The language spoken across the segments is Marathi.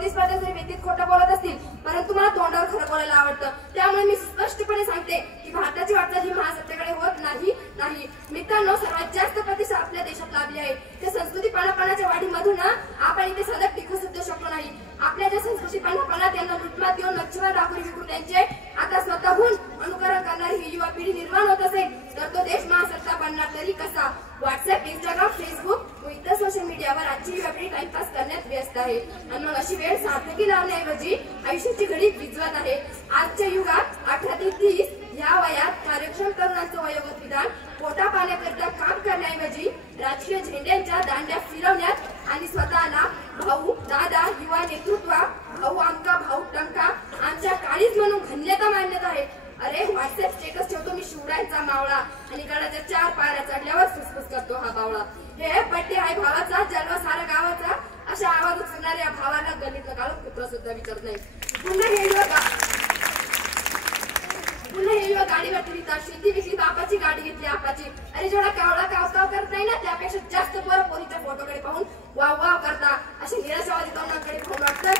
मोदी स्पर्धा जरी व्यक्तीत खोटं बोलत असतील परंतु मला तोंडावर खरं बोलायला आवडतं। त्यामुळे मी स्पष्टपणे सांगते की भारताची वाटचाल ही महासत्तेकडे होत नाही। मित्रांनो, सर्वात जास्त प्रतिष्ठा आपल्या देशात लाभली आहे त्या संस्कृती पानापानाच्या वाढीमधून आपण इथे सतत टिकू सुद्धा शकलो नाही। आपल्या ज्या संस्कृती पानापाना त्यांना लुटमात देऊन नक्षीवर दाखवून विकून त्यांचे आता स्वतःहून अनुकरण करणारी ही युवा पिढी निर्माण होत असेल तर तो देश महासत्ता बनणार तरी कसा? व्हॉट्सअप, इंस्टाग्राम, फेसबुक व इतर सोशल मीडियावर आजची युवा पिढी टाइमपास करण्यात व्यस्त आहे आणि मग अशी वेळ सार्थकी लावण्याऐवजी आयुष्याची घडी विजवत आहे। आजच्या युगात 18 ते 30 या वयात कार्यक्षम तरुणांचं वयोगत विधान पोटा पाण्याकरिता काम करण्याऐवजी राजकीय झेंड्यांच्या दांड्या फिरवण्यात आणि स्वतःला भाऊ, दादा, युवा नेतृत्व, भाऊ आमका, भाऊ टंका, आमच्या काळीच म्हणून घन्यता मांडण्यात आहे। अरे, व्हॉट्सअप स्टेटस ठेवतो मी शिवरायांचा मावळा आणि गडाच्या 4 पायऱ्या चढल्यावर फुसफुस करतो हा बावळा। हे बड्डे आहे भावाचा, जन्म सारा गावाचा, अशा आवाज उचलणाऱ्या भावाला गणित काढून कुत्रा सुद्धा विचारत नाही। पुन्हा हे युवा गाडीवरती लिहितात, शेती विकली बापाची, गाडी घेतली आपाची। अरे, जेवढा कावळा कावकाव करत नाही ना त्यापेक्षा जास्त पोरं पोरीच्या फोटोकडे पाहून वाव वाव करता। अशा निराशावादी तरुणांकडे पाहून वाटतं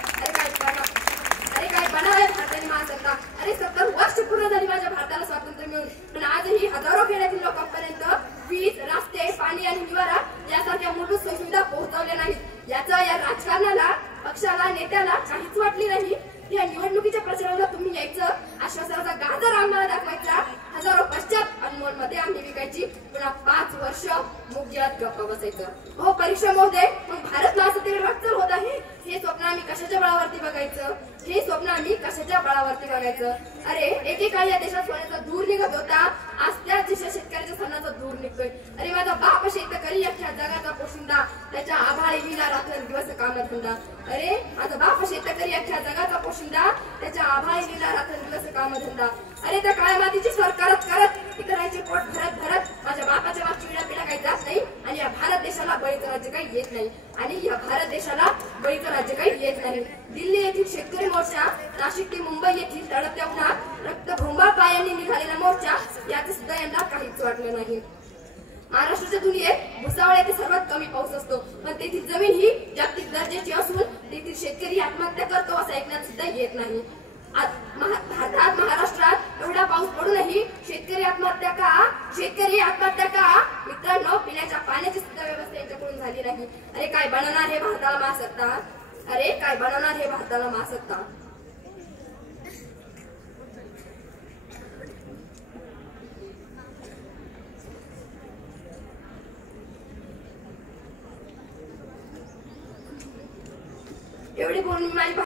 अरे काय बनावं भारताने महासत्ता। अरे, 70 वर्ष पूर्ण झाली माझ्या भारताला स्वातंत्र्य मिळून, पण आजही हजारो खेड्यातील लोकांपर्यंत वीज, रस्ते, पाणी आणि निवारा यासारख्या मूलभूत सोयीसुविधा पोहोचवल्या नाहीत। याचा या राजकारणाला, पक्षाला, नेत्याला काहीच वाटले नाही। या निवडणुकीच्या प्रचाराला तुम्ही यायचं, आश्वासनाचा गाजर आम्हाला दाखवायचा, हजारो पश्चात अनमोल मध्ये आम्ही विकायची, पुन्हा 5 वर्ष मुग्यात गप्पा बसायचं। हो परीक्षा महोदय, मग भारत महासत्तेकडे वाटचाल होत आहे हे स्वप्न आम्ही कशाच्या बळावरती बघायचं? हे स्वप्न आम्ही कशाच्या बळावरती बघायचं? अरे, एकेकाळी या देशात सोन्याचा धूर निघत होता, आज त्याच देशात शेतकऱ्याच्या सणाचा धूर निघतोय। अरे, माझा बाप शेतकरी अख्ख्या जगाचा पोशिंदा, त्याच्या आभाळी विला रात्रंदिवस कामधंदा। अरे, माझा बाप शेतकरी अख्ख्या जगाचा पोशिंदा, त्याच्या आभाळी विला रात्रंदिवस कामधंदा। अरे, त्या काळ्या मातीची स्वर करत इतरांचे पोट भरत माझ्या बापाच्या मागची पिढ्या काही जात नाही आणि या भारत देशाला बळीचं राज्य काही येत नाही दिल्ली येथील शेतकरी मोर्चा, नाशिक ते मुंबई येथील तडकत्या उन्हात रक्तभोंगा पायांनी निघालेला मोर्चा याचे सुद्धा यांना काहीच वाटलं नाही। महाराष्ट्राच्या दुनियेत भुसावळ येथे सर्वात कमी पाऊस असतो, पण तेथील जमीन ही जागतिक दर्जाची असून तेथील शेतकरी आत्महत्या करतो असं ऐकण्यात सुद्धा येत नाही। भारतात, महाराष्ट्रात एवढा पाऊस पडूनही शेतकरी आत्महत्या का? मित्रांनो, पिण्याच्या पाण्याची सुद्धा व्यवस्था यांच्याकडून झाली नाही। अरे, काय बनवणार हे भारताला महासत्ता? एवढी बोलून माझी